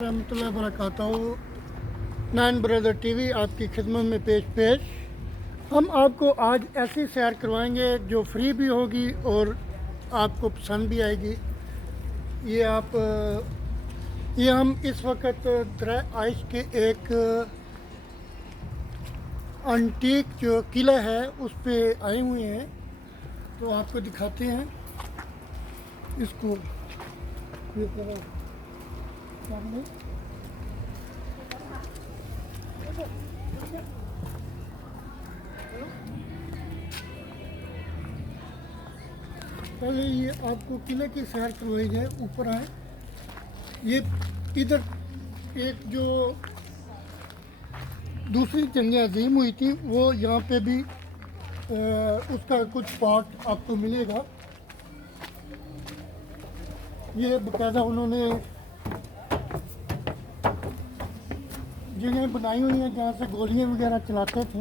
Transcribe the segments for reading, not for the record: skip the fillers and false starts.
रहमतुल्लाहि वबरकातुहू। Nine brother TV आपकी खिदमत में पेश। हम आपको आज ऐसी सैर करवाएंगे जो फ्री भी होगी और आपको पसंद भी आएगी। ये हम इस वक्त दरिया आइश के एक अंटीक जो किला है उस पे आए हुए हैं, तो आपको दिखाते हैं इसको। ये सामने पहले ये आपको किले की सैर करवाई जाए। ऊपर आए, ये इधर एक जो दूसरी जंग अजीम हुई थी वो यहाँ पे भी उसका कुछ पार्ट आपको मिलेगा। ये बाकायदा उन्होंने जगह बनाई हुई है जहाँ से गोलियाँ वगैरह चलाते थे।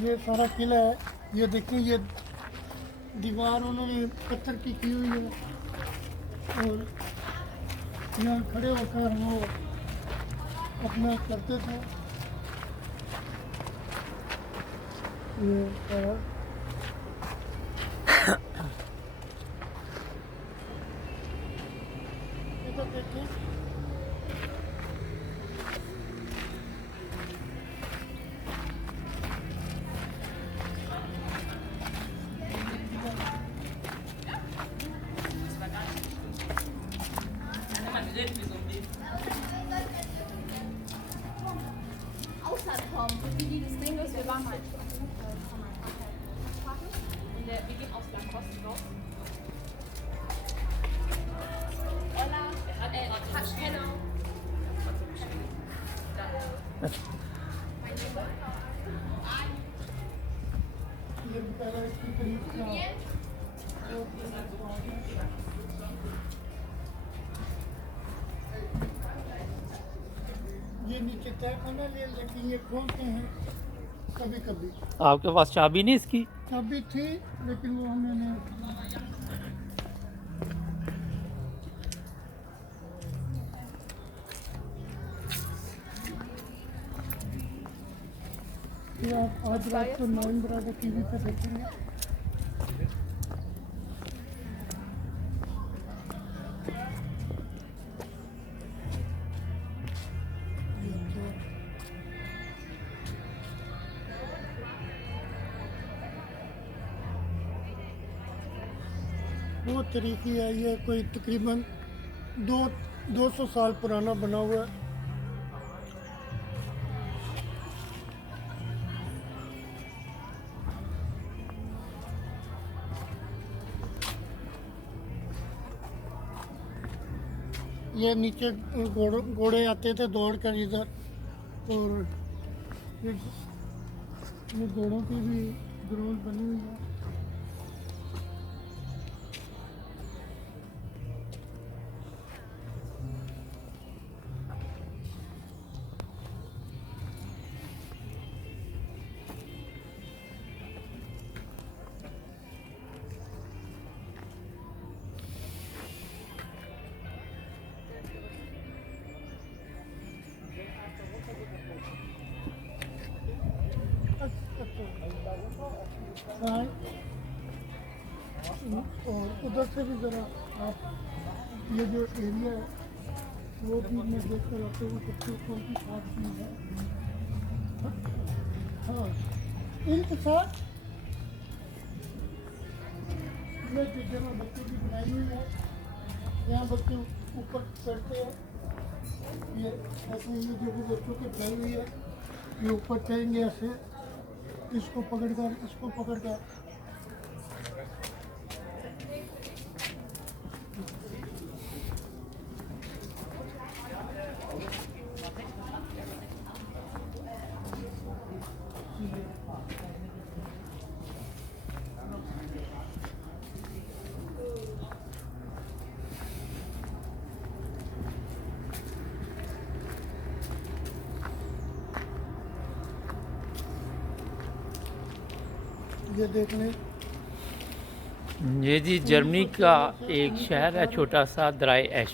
ये सारा किला है। ये देखिए, ये दीवार उन्होंने पत्थर की हुई है और यहाँ खड़े होकर वो अपना करते थे। ये सारा इधर देखिए, Außer wie das Ding ist, wir waren mal und wir gehen aus Lacoste raus. Hola, hello. ये पहले इसकी करीब का ये नीचे तय खाना ले, लेकिन ये खोलते हैं कभी कभी। आपके पास चाबी नहीं इसकी? चाबी थी लेकिन वो मैंने ये आप आज रात को 9 ब्रदर टीवी पे देखेंगे। वो तरीक़ी है, ये कोई तकरीबन 200 साल पुराना बना हुआ है। ये नीचे घोड़े आते थे दौड़ कर इधर, और ये घोड़ों की भी ग्राउंड बनी हुई है। हाँ, और उधर से भी ज़रा आप ये जो एरिया है वो भी मैं देख कर आते हुए बच्चों को भी साथ में है। हाँ, इनके साथ ये जो जगह बच्चों की बनाई हुई है, यहाँ बच्चे ऊपर चढ़ते हैं। ये ऐसे ये जो भी बच्चों की बनाई हुई है, ये ऊपर चढ़ेंगे ऐसे, इसको पकड़ कर ये देख लें। ये जी जर्मनी का एक शहर है छोटा सा, दरिया ऐश।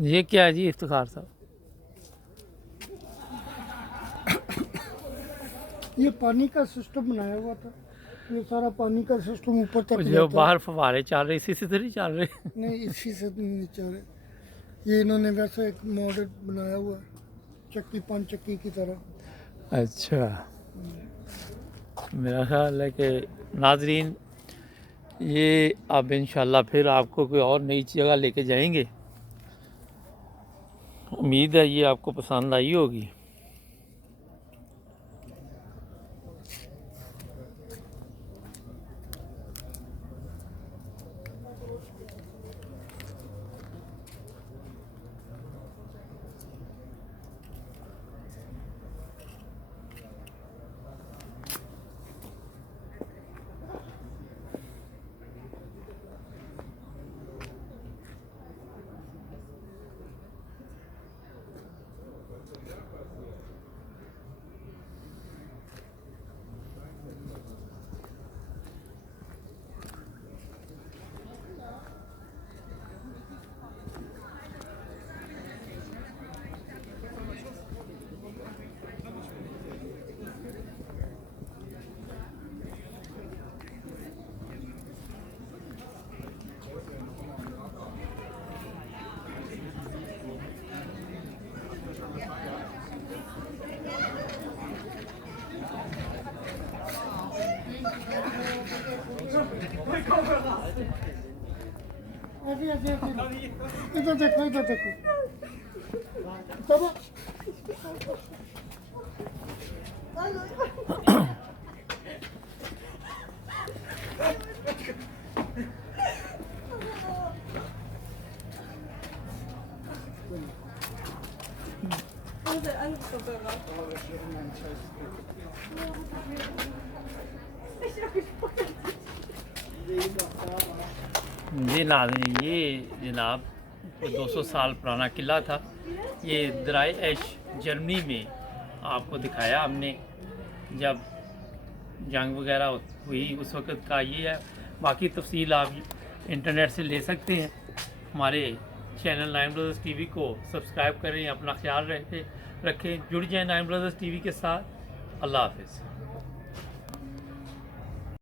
ये क्या है जी इफ्तिखार साहब? ये पानी का सिस्टम बनाया हुआ था, ये सारा पानी का सिस्टम ऊपर तक जो जाता है। बाहर फव्वारे चल रहे इसी से तो नहीं चल रहे? नहीं, इसी से नहीं चल रहे, ये इन्होंने वैसे एक मॉडल बनाया हुआ है, चक्की 5 चक्की की तरह। अच्छा, मेरा ख्याल है कि नाजरीन ये अब इंशाल्लाह फिर आपको कोई और नई जगह लेके जाएंगे। उम्मीद है ये आपको पसंद आई होगी। ऐसे ऐसे ऐसे, इधर देखो, इधर देखो, तब जी नाज़रीन, ये जनाब 200 साल पुराना किला था। ये दराए ऐश जर्मनी में आपको दिखाया हमने, जब जंग वगैरह हुई उस वक़्त का ये है। बाकी तफसील आप इंटरनेट से ले सकते हैं। हमारे चैनल नाइन ब्रदर्स टीवी को सब्सक्राइब करें, अपना ख्याल रखें, जुड़ जाएं नाइन ब्रदर्स टीवी के साथ। अल्लाह हाफ़िज़।